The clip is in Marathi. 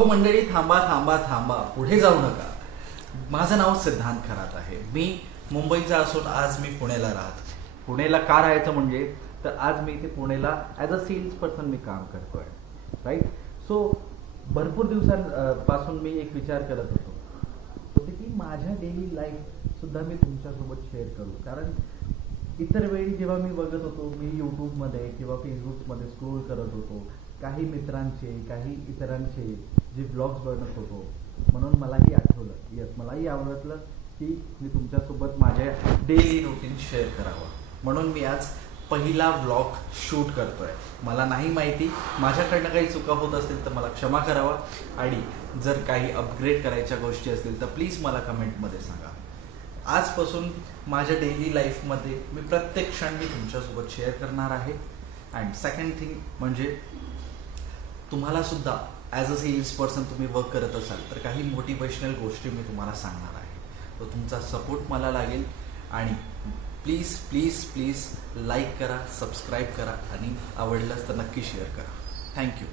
अहो मंडळी, थांबा थांबा थांबा, पुढे जाऊ नका. माझं नाव सिद्धांत खरात आहे. मी मुंबईचा असून आज मी पुण्याला राहतो. पुण्याला का राहायचं म्हणजे तर आज मी इथे पुण्याला ॲज अ सेल्स पर्सन मी काम करतो आहे, राईट. सो भरपूर दिवसांपासून मी एक विचार करत होतो की माझ्या डेली लाईफसुद्धा मी तुमच्यासोबत शेअर करू. कारण इतर वेळी जेव्हा मी बघत होतो, मी यूट्यूबमध्ये किंवा फेसबुकमध्ये स्क्रोल करत होतो, काही मित्रांचे काही इतरांचे जे ब्लॉग्स बनत होतो, म्हणून मलाही आठवलं, मलाही आवडलं की मी तुमच्यासोबत माझ्या डेली रुटीन शेअर करावं. म्हणून मी आज पहिला व्लॉग शूट करतोय. मला नाही माहिती, माझ्याकडनं काही चुका होत असतील तर मला क्षमा करावा, आणि जर काही अपग्रेड करायच्या गोष्टी असतील तर प्लीज मला कमेंटमध्ये सांगा. आजपासून माझ्या डेली लाईफमध्ये मी प्रत्येक क्षण मी तुमच्यासोबत शेअर करणार आहे. अँड सेकंड थिंग म्हणजे तुम्हाला सुद्धा ॲज अ सेल्स पर्सन तुम्ही वर्क करत असाल तर काही मोटिवेशनल गोष्टी मी तुम्हाला सांगणार आहे. तर तुमचा सपोर्ट मला लागेल, आणि प्लीज प्लीज प्लीज लाईक करा, सबस्क्राईब करा, आणि आवडलंच तर नक्की शेअर करा. थँक्यू.